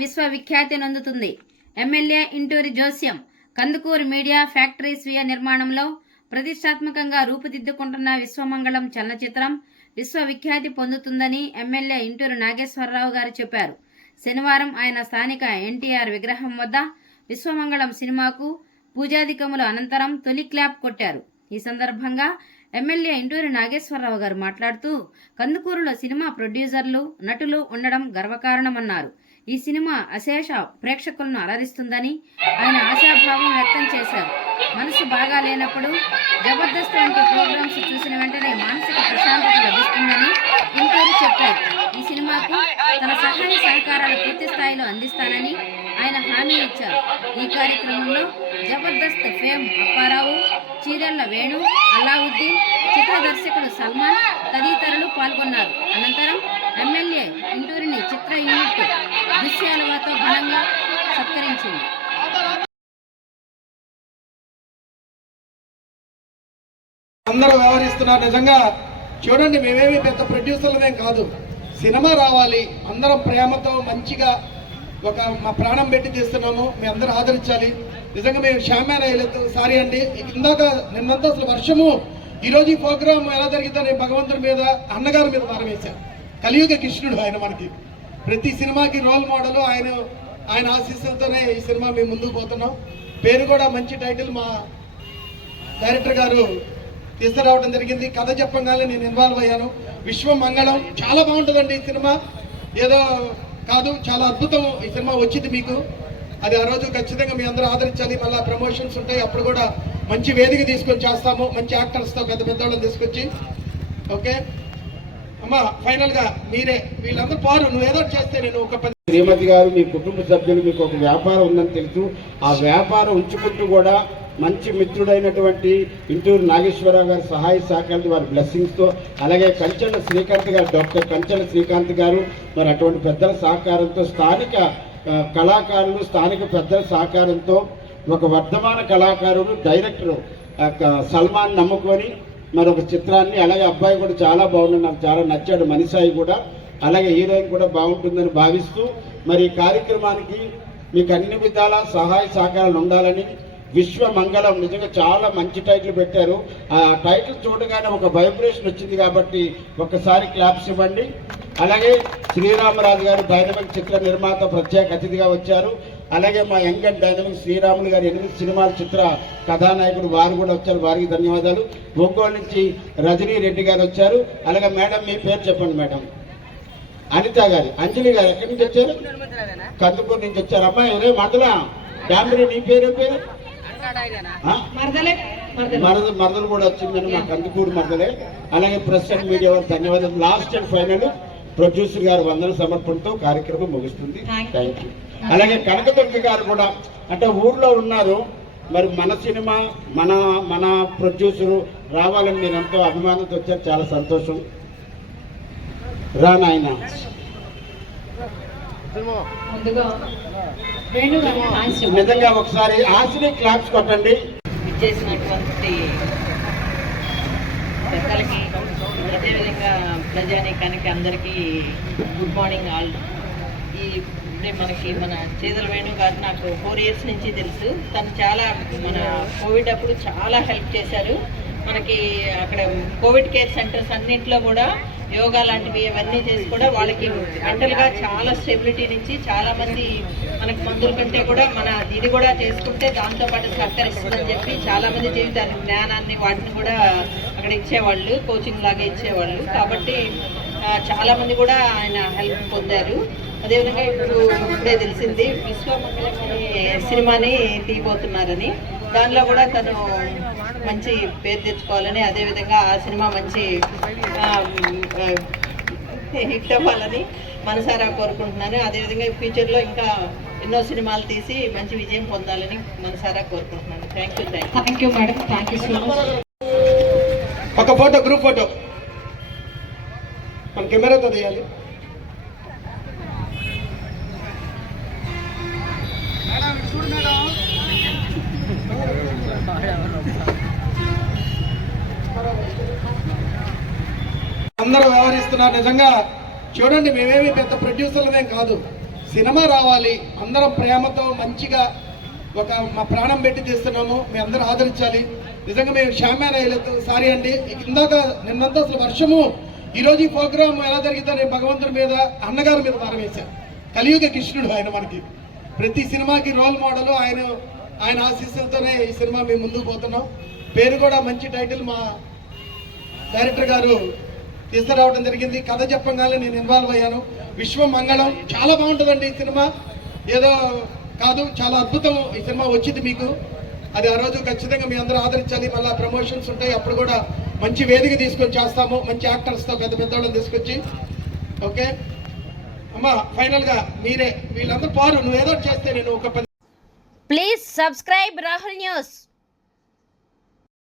విశ్వవిఖ్యాతి నొందుతుంది. MLA Inturi జోస్యం Kandukur media factory స్వీయ నిర్మాణంలో ప్రతిష్టాత్మకంగా రూపుదిద్దుకుంటున్న విశ్వమంగళం చలనచిత్రం విశ్వవిఖ్యాతి పొందుతుందని ఎమ్మెల్యే ఇంటూరు నాగేశ్వరరావు గారు చెప్పారు. శనివారం ఆయన స్థానిక ఎన్టీఆర్ విగ్రహం వద్ద విశ్వమంగళం సినిమాకు పూజాధికముల అనంతరం తొలి క్లాప్ కొట్టారు. ఈ సందర్భంగా ఎమ్మెల్యే ఇంటూరి నాగేశ్వరరావు గారు మాట్లాడుతూ కందుకూరులో సినిమా ప్రొడ్యూసర్లు నటులు ఉండడం గర్వకారణమన్నారు. ఈ సినిమా అశేష ప్రేక్షకులను అలరిస్తుందని ఆయన ఆశాభావం వ్యక్తం చేశారు. మనసు బాగా లేనప్పుడు జబర్దస్త్ వంటి ప్రోగ్రామ్స్ చూసిన వెంటనే మానసిక ప్రశాంతత లభిస్తుందని ఇంకోరు చెప్పారు. ఈ సినిమాకు తన సహాయ సహకారాలు పూర్తి స్థాయిలో అందిస్తానని ఆయన హామీ ఇచ్చారు. ఈ కార్యక్రమంలో జబర్దస్త్ ఫేమ్ అప్పారావు చీరల్ల వేణు అల్లావుద్దీన్ చిత్ర దర్శకుడు సల్మాన్ తదితరులు పాల్గొన్నారు. అనంతరం ఎమ్మెల్యే ఇంటూరిని చిత్ర యూనిట్ విషయాలతో ఘనంగా సత్కరించింది. అందరూ వ్యవహరిస్తున్నారు. నిజంగా చూడండి మేమేమి పెద్ద ప్రొడ్యూసర్లమేం కాదు. సినిమా రావాలి అందరం ప్రేమతో మంచిగా ఒక మా ప్రాణం పెట్టి తీస్తున్నాము. మీ అందరూ ఆదరించాలి. నిజంగా మేము షామ్యాన్ వేయలేదు సారీ అండి. ఇందాక నిన్నంతా అసలు వర్షము. ఈరోజు ఈ ప్రోగ్రామ్ ఎలా జరిగిందో నేను భగవంతుడి మీద అన్నగారి మీద భారం వేశాను. కలియుగ కృష్ణుడు ఆయన మనకి. ప్రతి సినిమాకి రోల్ మోడల్ ఆయన ఆయన ఆశీస్సులతోనే ఈ సినిమా మేము ముందుకు పోతున్నాం. పేరు కూడా మంచి టైటిల్ మా డైరెక్టర్ గారు తీసుకురావడం జరిగింది. కథ చెప్పగానే నేను ఇన్వాల్వ్ అయ్యాను. విశ్వ మంగళం. చాలా బాగుంటుందండి ఈ సినిమా. ఏదో కాదు చాలా అద్భుతం ఈ సినిమా వచ్చింది మీకు. అది ఆ రోజు ఖచ్చితంగా మీ అందరూ ఆదరించాలి. మళ్ళీ ప్రమోషన్స్ ఉంటాయి. అప్పుడు కూడా మంచి వేదిక తీసుకొని చేస్తాము. మంచి యాక్టర్స్తో పెద్ద పెద్ద వాళ్ళని తీసుకొచ్చి. ఓకే? అమ్మా ఫైనల్గా మీరే వీళ్ళందరూ పారు నువ్వు ఏదో చేస్తే నేను ఒక పది శ్రీమతి గారు మీ కుటుంబ సభ్యులు మీకు ఒక వ్యాపారం ఉందని తెలుసు. ఆ వ్యాపారం ఉంచుకుంటూ కూడా మంచి మిత్రుడైనటువంటి ఇంటూరు నాగేశ్వరరావు గారి సహాయ సహకారాలు వారి బ్లెస్సింగ్స్తో అలాగే కంచెల శ్రీకాంత్ గారు డాక్టర్ కంచెల శ్రీకాంత్ గారు మరి అటువంటి పెద్దల సహకారంతో స్థానిక కళాకారులు స్థానిక పెద్దల సహకారంతో ఒక వర్ధమాన కళాకారుడు డైరెక్టర్ సల్మాన్ నమ్ముకొని మరి ఒక చిత్రాన్ని అలాగే అబ్బాయి కూడా చాలా బాగుంది నాకు చాలా నచ్చాడు మనిషాయి కూడా. అలాగే హీరోయిన్ కూడా బాగుంటుందని భావిస్తూ మరి ఈ కార్యక్రమానికి మీకు అన్ని విధాల సహాయ సహకారాలు ఉండాలని విశ్వ మంగళం నిజంగా చాలా మంచి టైటిల్ పెట్టారు. ఆ టైటిల్ చూడగానే ఒక వైబ్రేషన్ వచ్చింది కాబట్టి ఒక్కసారి క్లాప్స్ ఇవ్వండి. అలాగే శ్రీరామరాజు గారు డైనమిక్ చిత్ర నిర్మాత ప్రత్యేక అతిథిగా వచ్చారు. అలాగే మా యంగ్ అండ్ డైనమిక్ శ్రీరాములు గారు ఎనిమిది సినిమాల చిత్ర కథానాయకుడు వారు కూడా వచ్చారు. వారికి ధన్యవాదాలు. ఒంగోలు నుంచి రజనీ రెడ్డి గారు వచ్చారు. అలాగే మేడం మీ పేరు చెప్పండి మేడం. అనిత గారు అంజలి గారు ఎక్కడి నుంచి వచ్చారు? కందుకూరు నుంచి వచ్చారు. అమ్మాయి రే మరదల? డామిరి నీ పేరు పేరు? మరద మరదలు కూడా వచ్చిందని మా కందుకూరు మరదలే. అలాగే ప్రెస్ అండ్ మీడియా వారు ధన్యవాదాలు. Last and final. ప్రొడ్యూసర్ గారు వందన సమర్పణతో కార్యక్రమం ముగుస్తుంది. థ్యాంక్ యూ అలాగే కనకదుర్గ గారు కూడా అంటే ఊర్లో ఉన్నారు. మరి మన సినిమా మన మన ప్రొడ్యూసరు రావాలని నేను ఎంతో అభిమానంతో వచ్చారు చాలా సంతోషం. రా నాయన. నిజంగా ఒకసారి ఆశని క్లాప్స్ కొట్టండి. అదేవిధంగా ప్రజానీకానికి అందరికీ గుడ్ మార్నింగ్ ఆల్. ఈ ఇప్పుడే మనకి మన చేతుల వేణు గారు నాకు ఫోర్ ఇయర్స్ నుంచి తెలుసు. తను చాలా మన కోవిడ్ అప్పుడు చాలా హెల్ప్ చేశారు. మనకి అక్కడ కోవిడ్ కేర్ సెంటర్స్ అన్నింటిలో కూడా యోగా లాంటివి అవన్నీ చేసి కూడా వాళ్ళకి మెంటల్గా చాలా స్టెబిలిటీనిచ్చి నుంచి మనకు మనకి మందుల కంటే కూడా మన ఇది కూడా చేసుకుంటే దాంతో పాటు సహకరిస్తుందని చెప్పి చాలామంది జీవితాన్ని జ్ఞానాన్ని వాటిని కూడా అక్కడ ఇచ్చేవాళ్ళు కోచింగ్ లాగా ఇచ్చేవాళ్ళు. కాబట్టి ఆ, చాలా మంది కూడా ఆయన హెల్ప్ పొందారు. అదేవిధంగా ఇప్పుడు ఇప్పుడే తెలిసింది విశ్వమంగళం అనే సినిమాని తీయబోతున్నారని. దానిలో కూడా తను మంచి పేరు తెచ్చుకోవాలని అదేవిధంగా ఆ సినిమా మంచి హిట్ అవ్వాలని మనసారా కోరుకుంటున్నాను. అదేవిధంగా ఫ్యూచర్లో ఇంకా ఎన్నో సినిమాలు తీసి మంచి విజయం పొందాలని మనసారా కోరుకుంటున్నాను. Thank you thank you thank you madam thank you so much ఒక ఫోటో గ్రూప్ ఫోటో మన కెమెరాతో తీయాలి. అందరూ వ్యవహరిస్తున్నారు. నిజంగా చూడండి మేమేమి పెద్ద ప్రొడ్యూసర్లమేం కాదు. సినిమా రావాలి అందరం ప్రేమతో మంచిగా ఒక మా ప్రాణం పెట్టి తీస్తున్నాము. మీ అందరూ ఆదరించాలి. నిజంగా మేము వేయలేదు సారీ అండి. ఇందాక నిన్నంతా అసలు వర్షము ఈరోజు ఈ ప్రోగ్రామ్ ఎలా జరిగిందో నేను భగవంతుడి మీద అన్నగారి మీద భారం వేశాను. కలియుగ కృష్ణుడు ఆయన మనకి. ప్రతి సినిమాకి రోల్ మోడల్ ఆయన ఆయన ఆశీస్సులతోనే ఈ సినిమా మేము ముందుకు పోతున్నాం. పేరు కూడా మంచి టైటిల్ మా డైరెక్టర్ గారు తీసుకురావడం జరిగింది. కథ చెప్పగానే నేను ఇన్వాల్వ్ అయ్యాను. విశ్వ మంగళం. చాలా బాగుంటుందండి ఈ సినిమా. ఏదో కాదు చాలా అద్భుతం ఈ సినిమా వచ్చింది మీకు. అది ఆ రోజు ఖచ్చితంగా మీ అందరూ ఆదరించాలి. మళ్ళీ ప్రమోషన్స్ ఉంటాయి. అప్పుడు కూడా మంచి వేదిక తీసుకొని చేస్తాము. మంచి యాక్టర్స్తో పెద్ద పెద్ద వాళ్ళని తీసుకొచ్చి. ఓకే అమ్మా ఫైనల్గా మీరే. వీళ్ళందరూ పారు. నువ్వు ఏదో ఒకటి చేస్తే నేను ఒక పది ప్లీజ్ సబ్స్క్రైబ్ రాహుల్ న్యూస్